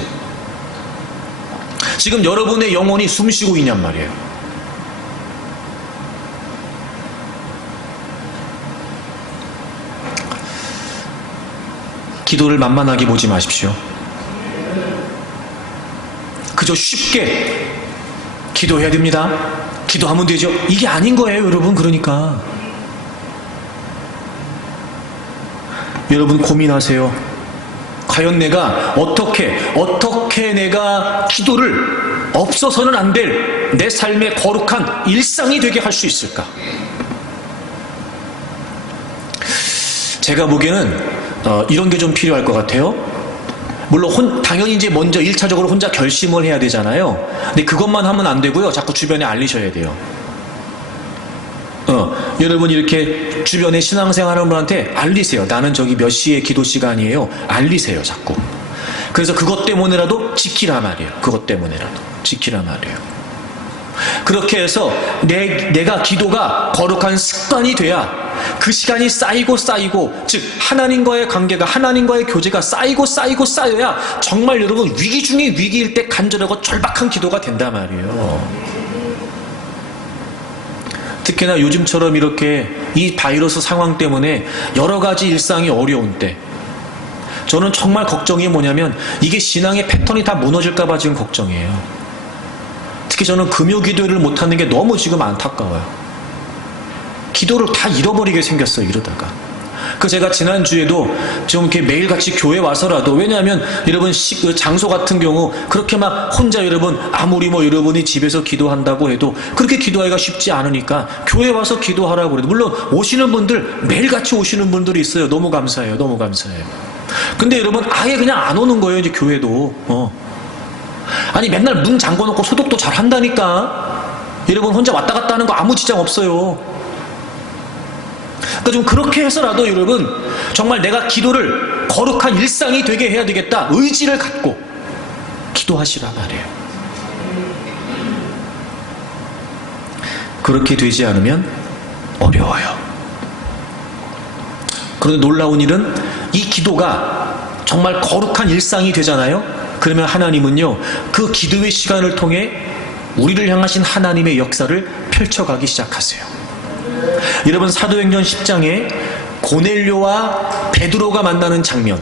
지금 여러분의 영혼이 숨 쉬고 있냔 말이에요. 기도를 만만하게 보지 마십시오. 그저 쉽게 기도해야 됩니다. 기도하면 되죠. 이게 아닌 거예요, 여러분. 그러니까 여러분 고민하세요. 과연 내가 어떻게 내가 기도를 없어서는 안 될 내 삶의 거룩한 일상이 되게 할 수 있을까? 제가 보기에는 이런 게 좀 필요할 것 같아요. 물론 당연히 이제 먼저 1차적으로 혼자 결심을 해야 되잖아요. 근데 그것만 하면 안 되고요. 자꾸 주변에 알리셔야 돼요. 여러분 이렇게 주변에 신앙생활하는 분한테 알리세요. 나는 저기 몇 시에 기도 시간이에요. 알리세요, 자꾸. 그래서 그것 때문에라도 지키라 말이에요. 그것 때문에라도 지키라 말이에요. 그렇게 해서 내가 기도가 거룩한 습관이 돼야 그 시간이 쌓이고, 즉 하나님과의 관계가, 하나님과의 교제가 쌓여야 정말 여러분 위기 중에 위기일 때 간절하고 절박한 기도가 된단 말이에요. 특히나 요즘처럼 이렇게 이 바이러스 상황 때문에 여러 가지 일상이 어려운 때, 저는 정말 걱정이 뭐냐면 이게 신앙의 패턴이 다 무너질까 봐 지금 걱정이에요. 특히 저는 금요 기도를 못하는 게 너무 지금 안타까워요. 기도를 다 잃어버리게 생겼어요, 이러다가. 제가 지난주에도 좀 이렇게 매일같이 교회 와서라도, 왜냐하면 여러분 장소 같은 경우 그렇게 막 혼자 여러분 아무리 여러분이 집에서 기도한다고 해도 그렇게 기도하기가 쉽지 않으니까 교회 와서 기도하라고 그래도, 물론 오시는 분들 매일같이 오시는 분들이 있어요. 너무 감사해요. 너무 감사해요. 근데 여러분 아예 그냥 안 오는 거예요, 이제 교회도. 아니 맨날 문 잠궈놓고 소독도 잘 한다니까. 여러분 혼자 왔다 갔다 하는 거 아무 지장 없어요. 그러니까 좀 그렇게 해서라도 여러분 정말 내가 기도를 거룩한 일상이 되게 해야 되겠다 의지를 갖고 기도하시라 말이에요. 그렇게 되지 않으면 어려워요. 그런데 놀라운 일은 이 기도가 정말 거룩한 일상이 되잖아요. 그러면 하나님은요 그 기도의 시간을 통해 우리를 향하신 하나님의 역사를 펼쳐가기 시작하세요. 여러분 사도행전 10장에 고넬료와 베드로가 만나는 장면,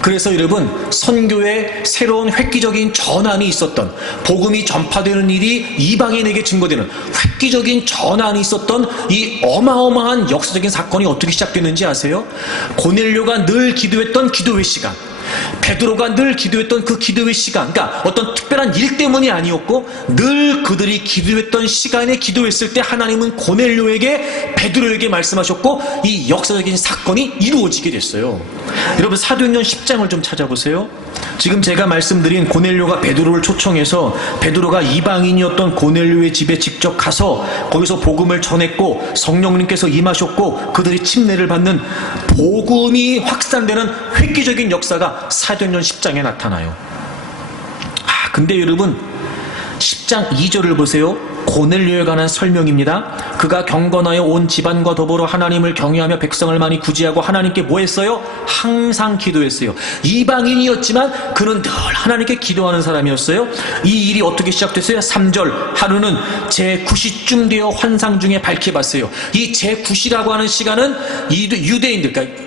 그래서 여러분 선교에 새로운 획기적인 전환이 있었던, 복음이 전파되는 일이 이방인에게 증거되는 획기적인 전환이 있었던 이 어마어마한 역사적인 사건이 어떻게 시작됐는지 아세요? 고넬료가 늘 기도했던 기도의 시간, 베드로가 늘 기도했던 그 기도의 시간, 그러니까 어떤 특별한 일 때문이 아니었고 늘 그들이 기도했던 시간에 기도했을 때 하나님은 고넬료에게, 베드로에게 말씀하셨고 이 역사적인 사건이 이루어지게 됐어요. 여러분 사도행전 10장을 좀 찾아보세요. 지금 제가 말씀드린 고넬료가 베드로를 초청해서 베드로가 이방인이었던 고넬료의 집에 직접 가서 거기서 복음을 전했고 성령님께서 임하셨고 그들이 침례를 받는 복음이 확산되는 획기적인 역사가 사도행전 10장에 나타나요. 근데 여러분 10장 2절을 보세요. 고넬료에 관한 설명입니다. 그가 경건하여 온 집안과 더불어 하나님을 경외하며 백성을 많이 구제하고 하나님께 뭐 했어요? 항상 기도했어요. 이방인이었지만 그는 늘 하나님께 기도하는 사람이었어요. 이 일이 어떻게 시작됐어요? 3절, 하루는 제9시쯤 되어 환상 중에 밝혀봤어요. 이 제9시라고 하는 시간은 유대인들, 그러니까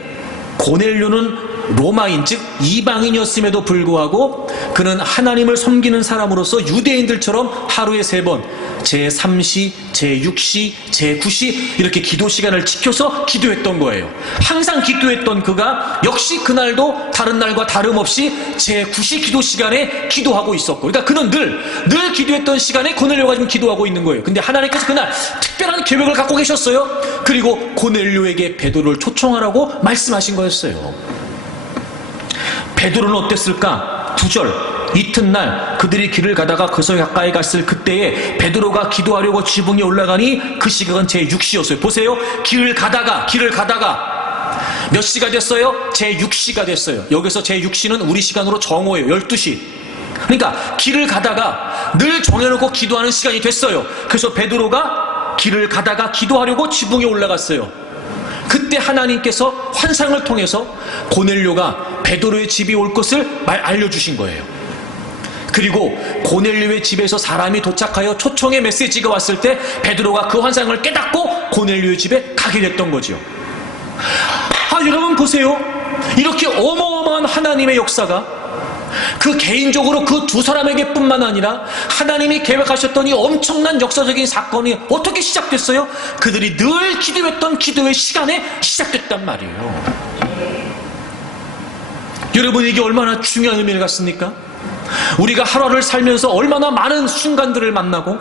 고넬료는 로마인 즉 이방인이었음에도 불구하고 그는 하나님을 섬기는 사람으로서 유대인들처럼 하루에 3번 제3시, 제6시, 제9시 이렇게 기도 시간을 지켜서 기도했던 거예요. 항상 기도했던 그가 역시 그날도 다른 날과 다름없이 제9시 기도 시간에 기도하고 있었고, 그러니까 그는 늘 기도했던 시간에 고넬료가 지금 기도하고 있는 거예요. 근데 하나님께서 그날 특별한 계획을 갖고 계셨어요. 그리고 고넬료에게 베드로를 초청하라고 말씀하신 거였어요. 베드로는 어땠을까? 9절 이튿날 그들이 길을 가다가 그서 가까이 갔을 그때에 베드로가 기도하려고 지붕에 올라가니 그 시각은 제6시였어요. 보세요. 길을 가다가 몇 시가 됐어요? 제6시가 됐어요. 여기서 제6시는 우리 시간으로 정오예요. 12시. 그러니까 길을 가다가 늘 정해놓고 기도하는 시간이 됐어요. 그래서 베드로가 길을 가다가 기도하려고 지붕에 올라갔어요. 그때 하나님께서 환상을 통해서 고넬료가 베드로의 집이 올 것을 알려주신 거예요. 그리고 고넬료의 집에서 사람이 도착하여 초청의 메시지가 왔을 때 베드로가 그 환상을 깨닫고 고넬료의 집에 가게 됐던 거죠. 여러분 보세요. 이렇게 어마어마한 하나님의 역사가 그 개인적으로 그 2사람에게 뿐만 아니라 하나님이 계획하셨던 이 엄청난 역사적인 사건이 어떻게 시작됐어요? 그들이 늘 기도했던 기도의 시간에 시작됐단 말이에요. 여러분, 이게 얼마나 중요한 의미를 갖습니까? 우리가 하루를 살면서 얼마나 많은 순간들을 만나고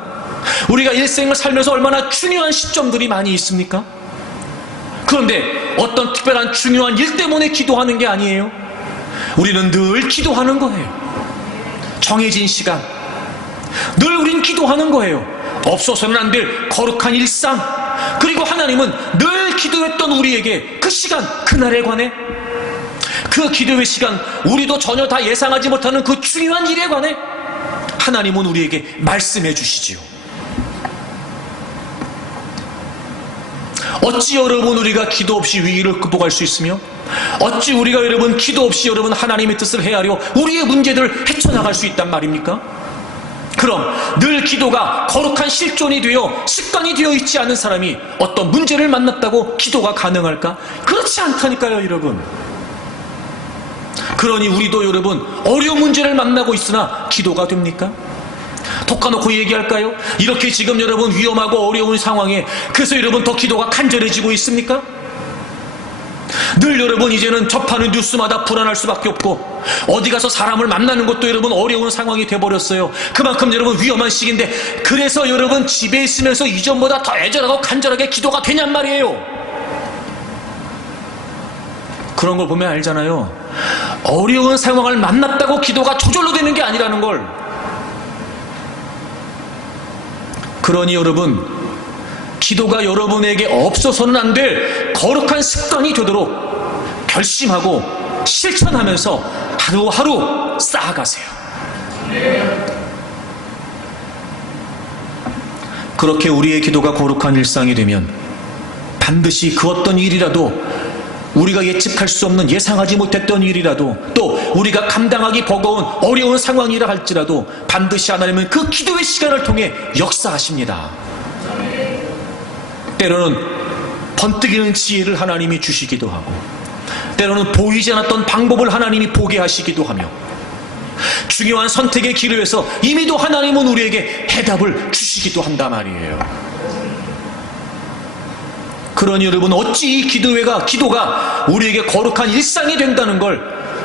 우리가 일생을 살면서 얼마나 중요한 시점들이 많이 있습니까? 그런데 어떤 특별한 중요한 일 때문에 기도하는 게 아니에요. 우리는 늘 기도하는 거예요. 정해진 시간 늘 우린 기도하는 거예요. 없어서는 안 될 거룩한 일상, 그리고 하나님은 늘 기도했던 우리에게 그 시간, 그날에 관해, 그 기도의 시간, 우리도 전혀 다 예상하지 못하는 그 중요한 일에 관해 하나님은 우리에게 말씀해 주시지요. 어찌 여러분 우리가 기도 없이 위기를 극복할 수 있으며 어찌 우리가 여러분 기도 없이 여러분 하나님의 뜻을 헤아려 우리의 문제들을 헤쳐나갈 수 있단 말입니까? 그럼 늘 기도가 거룩한 실존이 되어 습관이 되어 있지 않은 사람이 어떤 문제를 만났다고 기도가 가능할까? 그렇지 않다니까요, 여러분. 그러니 우리도 여러분 어려운 문제를 만나고 있으나 기도가 됩니까? 톡까놓고 얘기할까요? 이렇게 지금 여러분 위험하고 어려운 상황에 그래서 여러분 더 기도가 간절해지고 있습니까? 늘 여러분 이제는 접하는 뉴스마다 불안할 수밖에 없고 어디 가서 사람을 만나는 것도 여러분 어려운 상황이 돼버렸어요. 그만큼 여러분 위험한 시기인데 그래서 여러분 집에 있으면서 이전보다 더 애절하고 간절하게 기도가 되냔 말이에요. 그런 걸 보면 알잖아요. 어려운 상황을 만났다고 기도가 저절로 되는 게 아니라는 걸. 그러니 여러분, 기도가 여러분에게 없어서는 안 될 거룩한 습관이 되도록 결심하고 실천하면서 하루하루 쌓아가세요. 그렇게 우리의 기도가 거룩한 일상이 되면 반드시 그 어떤 일이라도, 우리가 예측할 수 없는 예상하지 못했던 일이라도, 또 우리가 감당하기 버거운 어려운 상황이라 할지라도 반드시 하나님은 그 기도의 시간을 통해 역사하십니다. 때로는 번뜩이는 지혜를 하나님이 주시기도 하고, 때로는 보이지 않았던 방법을 하나님이 보게 하시기도 하며, 중요한 선택의 기로에서 이미도 하나님은 우리에게 해답을 주시기도 한단 말이에요. 그러니 여러분, 어찌 이 기도가 우리에게 거룩한 일상이 된다는 걸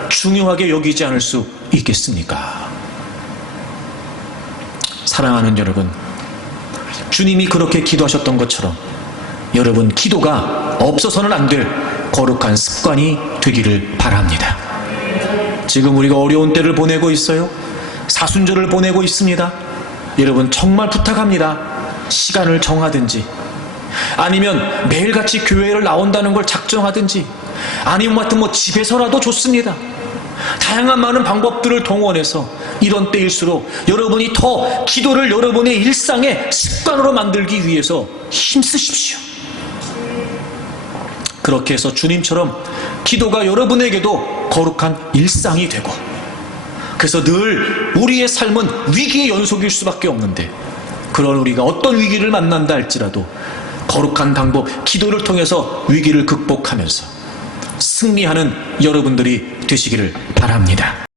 중요하게 여기지 않을 수 있겠습니까? 사랑하는 여러분, 주님이 그렇게 기도하셨던 것처럼 여러분 기도가 없어서는 안 될 거룩한 습관이 되기를 바랍니다. 지금 우리가 어려운 때를 보내고 있어요. 사순절을 보내고 있습니다. 여러분 정말 부탁합니다. 시간을 정하든지, 아니면 매일같이 교회를 나온다는 걸 작정하든지, 아니면 하여튼 집에서라도 좋습니다. 다양한 많은 방법들을 동원해서 이런 때일수록 여러분이 더 기도를 여러분의 일상의 습관으로 만들기 위해서 힘쓰십시오. 그렇게 해서 주님처럼 기도가 여러분에게도 거룩한 일상이 되고, 그래서 늘 우리의 삶은 위기의 연속일 수밖에 없는데, 그런 우리가 어떤 위기를 만난다 할지라도 거룩한 방법, 기도를 통해서 위기를 극복하면서 승리하는 여러분들이 되시기를 바랍니다.